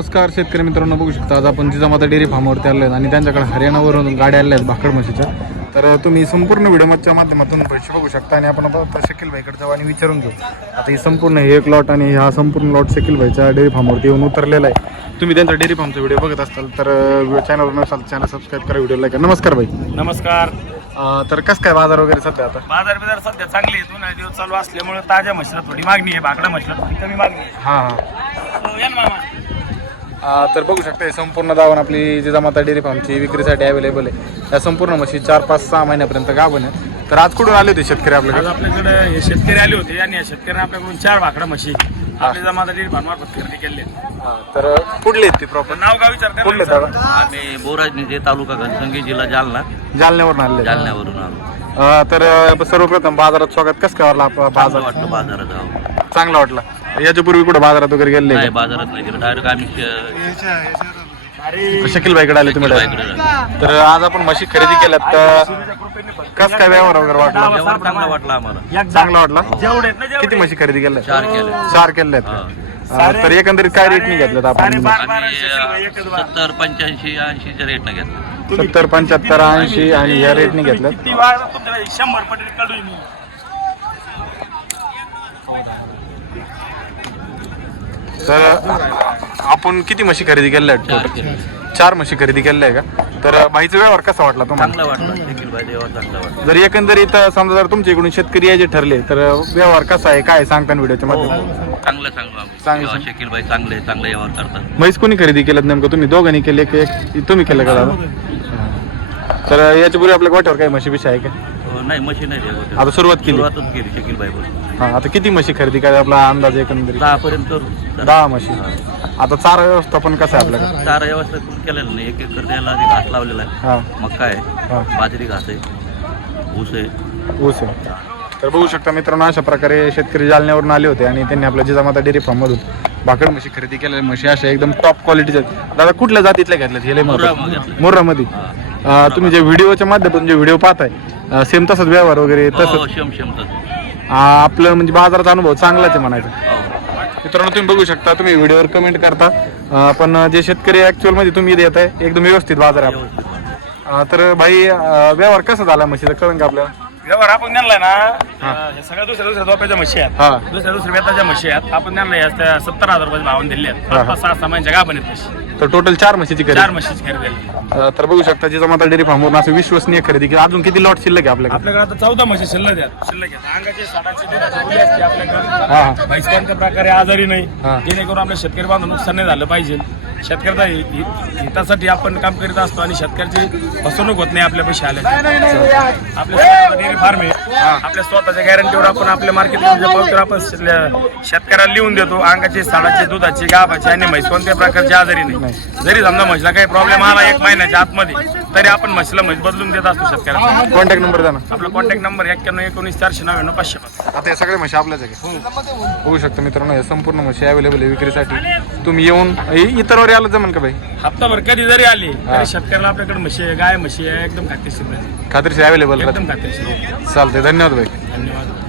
नमस्कार शेतकरी मित्रांनो बघू शकता आज आपण जिजामाता डेअरी फार्मवरती आलो आहेत आणि त्यांच्याकडे हरियाणावरून गाड्या आल्या आहेत भाकड म्हशीच्या. तर तुम्ही संपूर्ण व्हिडिओच्या माध्यमातून पैसे बघू शकता आणि आपण आता शकील भाईकडे जाऊ आणि विचारून घेऊ. आता ही संपूर्ण हे एक लॉट आणि हा संपूर्ण लॉट शकील भाईच्या डेअरी फार्मवरती येऊन उतरलेला आहे. तुम्ही त्यांचा डेअरी फार्मचा व्हिडिओ बघत असाल तर चॅनलवर नसाल चॅनल सबस्क्राईब करा व्हिडिओ लाईक नमस्कार भाई. नमस्कार. तर कसं काय बाजार वगैरे सध्या आता? बाजार बिजार सध्या चांगली आहे दोन दिवस चालू असल्यामुळे ताज्या म्हशीला थोडी मागणी आहे बाकडा म्हशीला थोडी कमी मागणी आहे. हां हां. हो, तर बघू शकता हे संपूर्ण दावण आपली जिजामाता डेअरी फार्मची विक्रीसाठी अवेलेबल आहे. या संपूर्ण म्हशी चार पाच सहा महिन्यापर्यंत गाभण आहे तर आज कुठून आले होते शेतकरी आज आपल्याकडे आपल्याकडे हे शेतकरी आले होते आणि या शेतकऱ्यांनी आपल्याकडून चार बाकडा म्हशी आपल्या जमाता डेअरी फार्मार्फत खरेदी केले हा, तर कुठले आहेत ते प्रॉपर नाव गाव विचारता कुठले दादा आम्ही बोराजनीचे तालुका घनसंगी जिल्हा जालना. जालन्यावरून आले जालन्यावरून आलो. तर सर्वप्रथम बाजारात स्वागत. कसं काय वाटलं आपला बाजार वाटलं बाजारात जाऊ चांगला वाटला. याच्यापूर्वी कुठे बाजारात वगैरे गेले नाही बाजारात नाही गेलं. डायरेक्ट आम्ही श- शकील भाईकडे आले तुम्ही direct? तर आज आपण म्हशी खरेदी केल्यात तर कसं काय व्यवहार वगैरे वाटला? व्यवहार चांगला वाटला आम्हाला. चांगला वाटला? ना किती म्हशी खरेदी केल्या चार केले चार केल्या आहेत का? अ, तर एकंदरीत काय रेटने घेतल्यात आपण? सत्तर पंच्याऐंशी ऐंशीच्या रेटनं घेतलं सत्तर पंच्याहत्तर ऐंशी आणि या रेटने घेतलं तुमच्याकडे शंभर पटेल मी. तर आपण किती म्हशी खरेदी केल्या आहेत? चार? केले. चार म्हशी खरेदी केल्या आहे का? तर भाईचा व्यवहार कसा वाटला तुम्हाला? चांगला वाटला. शकील भाई व्यवहार चांगला वाटला. जर एकंदरीत समजा जर तुमच्या इकडून शेतकरी यायचे ठरले तर व्यवहार कसा आहे? काय सांगता व्हिडिओच्या हो माध्यमातून. चांगलं सांगू आम्ही. चांगलं तेव्हा शकील भाई चांगले चांगले व्यवहार करतात. म्हैस कोणी खरेदी केलं नेमकं? तुम्ही दोघांनी केले की एक? तुम्ही केलं का दादा? तर याच्यापूर्वी आपल्या गोठ्यावर काही म्हशी बिशी आहे का? हो, नाही मशीन नाही देत आता सुरुवात केली. सुरुवातच केली शकील हा आता किती म्हशी खरेदी काय आपला अंदाज एकंदरीत? दहा पर्यंत करू. दहा म्हशी आता चारा व्यवस्थापन कसं आहे आपल्याकडे? चारा व्यवस्था केलेलं नाही. एक एकर आधी घास लावलेला आहे. हा. मका हा. आहे? बाजरी घास आहे. ऊस आहे. ऊस आहे. तर बघू शकता मित्रांनो अशा प्रकारे शेतकरी जालन्यावरून आले होते आणि त्यांनी आपल्या जिजामाता डेअरी फार्ममधून भाकड म्हशी खरेदी केलेल्या म्हशी अशा एकदम टॉप क्वालिटीच्या आहेत. दादा कुठल्या जातीतल्या घेतल्यात? हे लय महत्त्वाचं. मुर्रामध्ये. घेतल्या. मुर्रामध्ये अं, तुम्ही जे व्हिडिओच्या माध्यमातून जे व्हिडिओ पाहताय सेम तसंच व्यवहार वगैरे हो शम तसं अं, आपलं म्हणजे बाजाराचा अनुभव चांगलाच आहे म्हणायचं. हो. मित्रांनो तुम्ही बघू शकता तुम्ही व्हिडिओवर कमेंट करता. अं, पण जे शेतकरी ऍक्च्युअलमध्ये तुम्ही देत आहे एकदम व्यवस्थित बाजार आहे अं, तर भाई अं, व्यवहार कसा झाला म्हशीचा? कळून का आपल्याला? व्यवहार आपण त्यांना ना अं, हे सगळ्या दुसऱ्या दुसऱ्या दोप्याच्या म्हशी आहेत. हा. दुसऱ्या दुसऱ्या वेताच्या म्हशी आहेत. आपण त्या सत्तर हजार रुपये भावून दिले आहेत. पाच पाच सहा सहा महिन्याच्या गाभण आहेत म्हशी. तर टोटल चार म्हशीची खरेदी. चार म्हशीची खरेदी झाली अ, तर बघू शकता जिजामाता डेअरी फार्मवरून असं विश्वसनीय खरेदी की अजून किती लॉट शिल्लक आहे आपल्याकडे? आपल्याकडे आता चौदा म्हशी शिल्लक आहेत. शिल्लक आहेत. अंगाचे साठाचे दुधाचे मुली असते हा. म्हैस कोणत्या प्रकारे आजारी नाही. हा. जेणेकरून आपल्या शेतकरी बांधव नुकसान नाही झालं पाहिजे. शेतकऱ्याचा हि- हि- हितासाठी आपण काम करीत असतो आणि शेतकऱ्याची फसवणूक होत नाही आपल्या पैसे आले आपल्या डेअरी फार्म आहे. आपल्या स्वतःच्या गॅरंटीवर आपण आपल्या मार्केट आपण शेतल्या- शेतकऱ्याला लिहून देतो अंगाचे साडाचे दुधाचे गाभाचे आणि म्हैस कोणत्या प्रकारची आजारी नाही. जरी समजा म्हशीला काही प्रॉब्लेम आला एक महिन्याच्या आतमध्ये तरी आपण म्हशीला म्हैस बदलून देत असतो शेतकऱ्याला. कॉन्टॅक्ट नंबर द्या ना. आपला कॉन्टॅक्ट नंबर एक्क्याण्णव एकोणीस चारशे नव्याण्णव पाचशे पाच आता हे सगळे म्हशी आपल्याच आहे का? बघू शकता मित्रांनो हे संपूर्ण म्हशी अवेलेबल आहे विक्रीसाठी. तुम्ही येऊन इ- इतर वर आलं जमन का भाई हप्ताभर कधी जरी आली तरी शेतकऱ्याला आपल्याकडे म्हशी आहे गाय म्हशी आहे एकदम खात्रीशीर मिळते. खात्रीशीर अवेलेबल एकदम खात्रीशीर. चालते धन्यवाद भाई धन्यवाद.